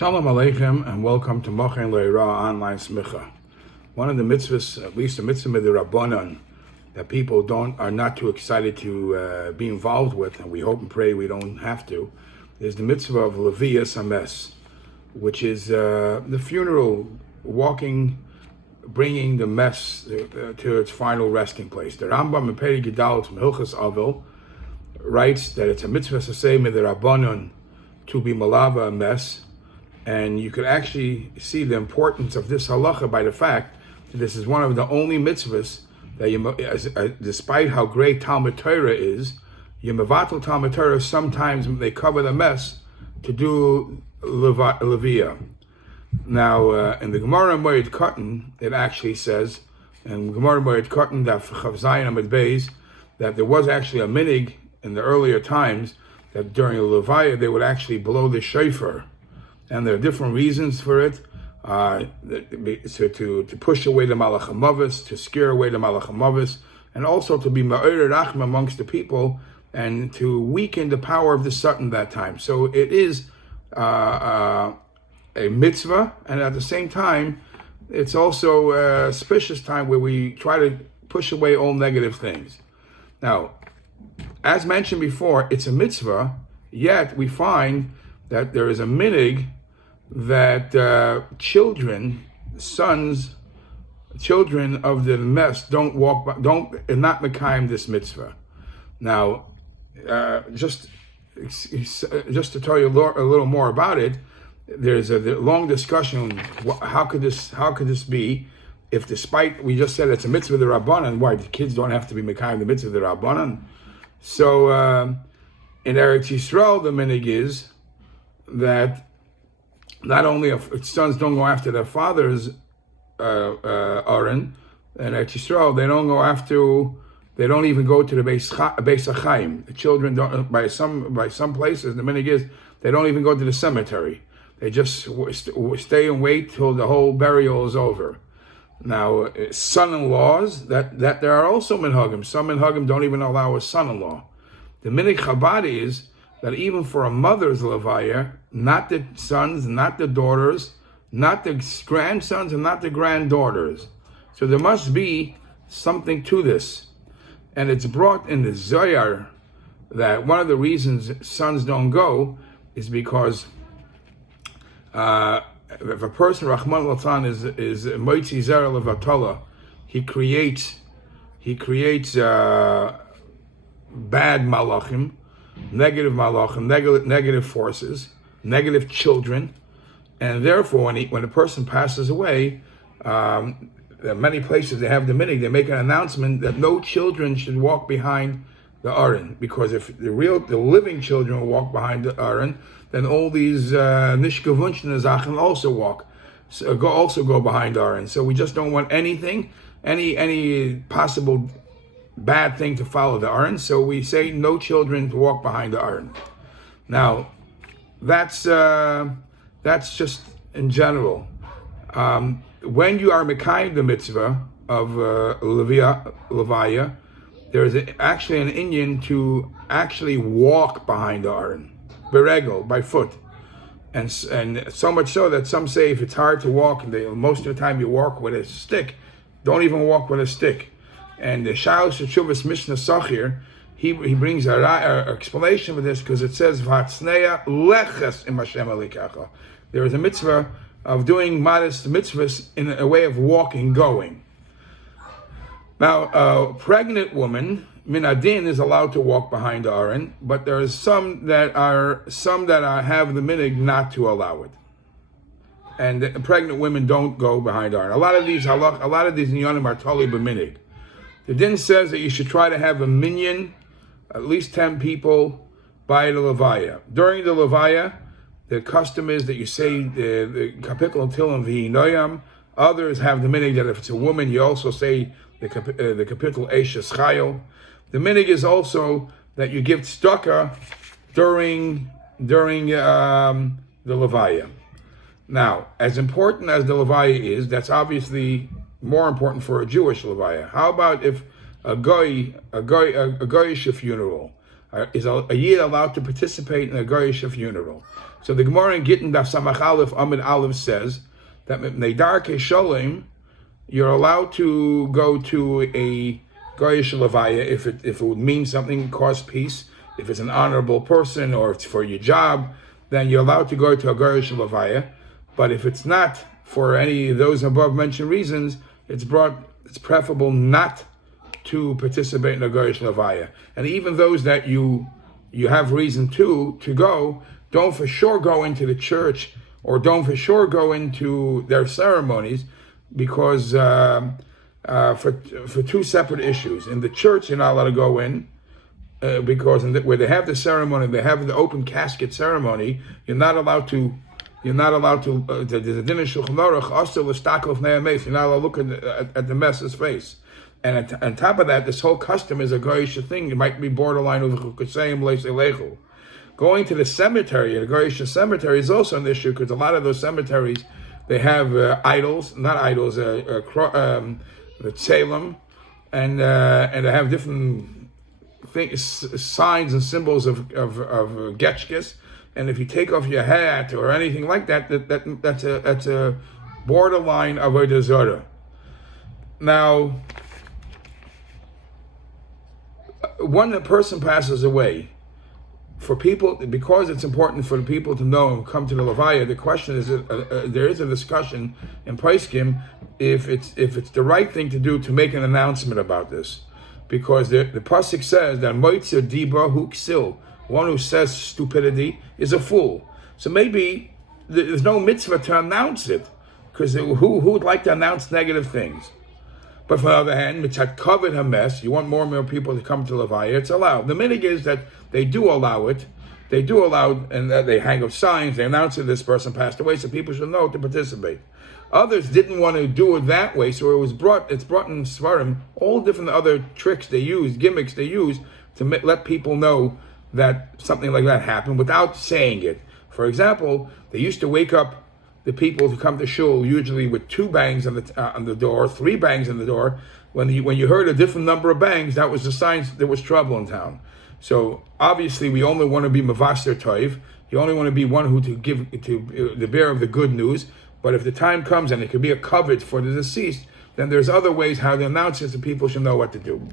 Shalom Aleichem and welcome to Mochen Leira online smicha. One of the mitzvahs, at least a mitzvah Rabbanan, that people are not too excited to be involved with, and we hope and pray we don't have to, is the mitzvah of Levias Hames, which is the funeral, bringing the mess to its final resting place. The Rambam in Peri Gedal from Hilchas Avil writes that it's a mitzvah to say Rabbanan to be malava a mess. And you could actually see the importance of this halacha by the fact that this is one of the only mitzvahs that, despite how great Talmud Torah is, Yemevatel Talmud Torah sometimes they cover the mess to do levia. Now, in the Gemara Moed Katan, it actually says, in Gemara Moed Katan, that Chav Zayin Amud Beis, that there was actually a minig in the earlier times that during the levaya they would actually blow the shofar. And there are different reasons for it, to push away the Malach HaMavis, to scare away the Malach HaMavis, and also to be Ma'ir Rachma amongst the people, and to weaken the power of the Satan that time. So it is a mitzvah, and at the same time, it's also a auspicious time where we try to push away all negative things. Now, as mentioned before, it's a mitzvah, yet we find that there is a minig that children of the mess don't not mekayim this mitzvah. Now, just to tell you a little more about it, there's a long discussion. How could this be? If despite we just said it's a mitzvah the Rabbanan, why the kids don't have to be mekayim the mitzvah the Rabbanan? So in Eretz Yisrael, the minig is that not only if sons don't go after their father's Aron, and Eretz Yisrael, they don't even go to the Beis HaChaim. The children don't, by some places, the minig is, they don't even go to the cemetery. They just stay and wait till the whole burial is over. Now, son-in-laws, that there are also minhagim. Some minhagim don't even allow a son-in-law. The minig Chabad is that even for a mother's levaya, not the sons, not the daughters, not the grandsons, and not the granddaughters. So there must be something to this. And it's brought in the Zohar that one of the reasons sons don't go is because if a person, Rahman al-Tan, is Moitzi Zera Levatala, he creates bad malachim, negative malachim, negative forces, negative children, and therefore when a person passes away, there are many places they have the minig, they make an announcement that no children should walk behind the Aron, because if the living children will walk behind the Aron, then all these nishkavunshna zachen also go behind Aron. So we just don't want any possible bad thing to follow the Aron, so we say no children to walk behind the Aron. Now, that's just in general. When you are mekayim the mitzvah of levaya, there is actually an inyan to actually walk behind the Aron, beregel, by foot, and so much so that some say if it's hard to walk, most of the time you walk with a stick, don't even walk with a stick. And the Shalos Shuvas Mishnah Sachir, he brings an explanation for this because it says V'hatznea leches im Hashem alikecha. There is a mitzvah of doing modest mitzvahs in a way of walking, going. Now, a pregnant woman, min adin, is allowed to walk behind the Aron, but there are some that have the minig not to allow it. And the pregnant women don't go behind Aron. A lot of these inyanim are totally b'minig. The din says that you should try to have a minyan, at least 10 people, by the levaya. During the levaya, the custom is that you say the kapitel tilim v'hinoyam. Others have the minig that if it's a woman, you also say the kapitel eshes chayo. The minig is also that you give tzedakah during the levaya. Now, as important as the levaya is, that's obviously more important for a Jewish levaya. How about if a goyish funeral? Is a yid allowed to participate in a goyish funeral? So the Gemara in Gittin Daf Samach Aleph Amid Aleph says that Neidar Kesholim, you're allowed to go to a Goyish Levaya if it would mean something, cause peace. If it's an honorable person or it's for your job, then you're allowed to go to a Goyish Levaya. But if it's not for any of those above mentioned reasons, it's preferable not to participate in a Goyish Levaya. And even those that you have reason to go, don't for sure go into the church or don't for sure go into their ceremonies, because for two separate issues. In the church, you're not allowed to go in because where they have the ceremony, they have the open casket ceremony. You're not allowed to. There's a din in Shulchan Aruch, also l'stakol fnei hameis. You're not allowed to look at the mess's face. And on top of that, this whole custom is a goyish thing. It might be borderline with chukasayim leiselechu. Going to the cemetery, the goyish cemetery, is also an issue because a lot of those cemeteries, they have idols, not idols, the tzelem, and they have different signs and symbols of getchkes. And if you take off your hat or anything like that, that's a borderline avodah zarah. Now, when a person passes away, for people, because it's important for the people to know and come to the Levaya, the question is, there is a discussion in Paiskim if it's the right thing to do to make an announcement about this, because the pasuk says that Moitzer Diba Hu Ksil, one who says stupidity is a fool. So maybe there's no mitzvah to announce it, because who would like to announce negative things? But on the other hand, mitzat kavod hames, you want more and more people to come to Levaya, it's allowed. The minig is that they do allow it. They do allow, and they hang up signs, they announce that this person passed away, so people should know to participate. Others didn't want to do it that way, so it's brought in Svarim, all different other tricks they use, gimmicks they use, to let people know that something like that happened without saying it. For example, they used to wake up the people who come to shul usually with 2 bangs on the door, 3 bangs on the door. When you heard a different number of bangs, that was the sign there was trouble in town. So obviously, we only want to be mavaster toiv. You only want to be one who to give to the bearer of the good news. But if the time comes and it could be a covet for the deceased, then there's other ways how to announce it so people should know what to do.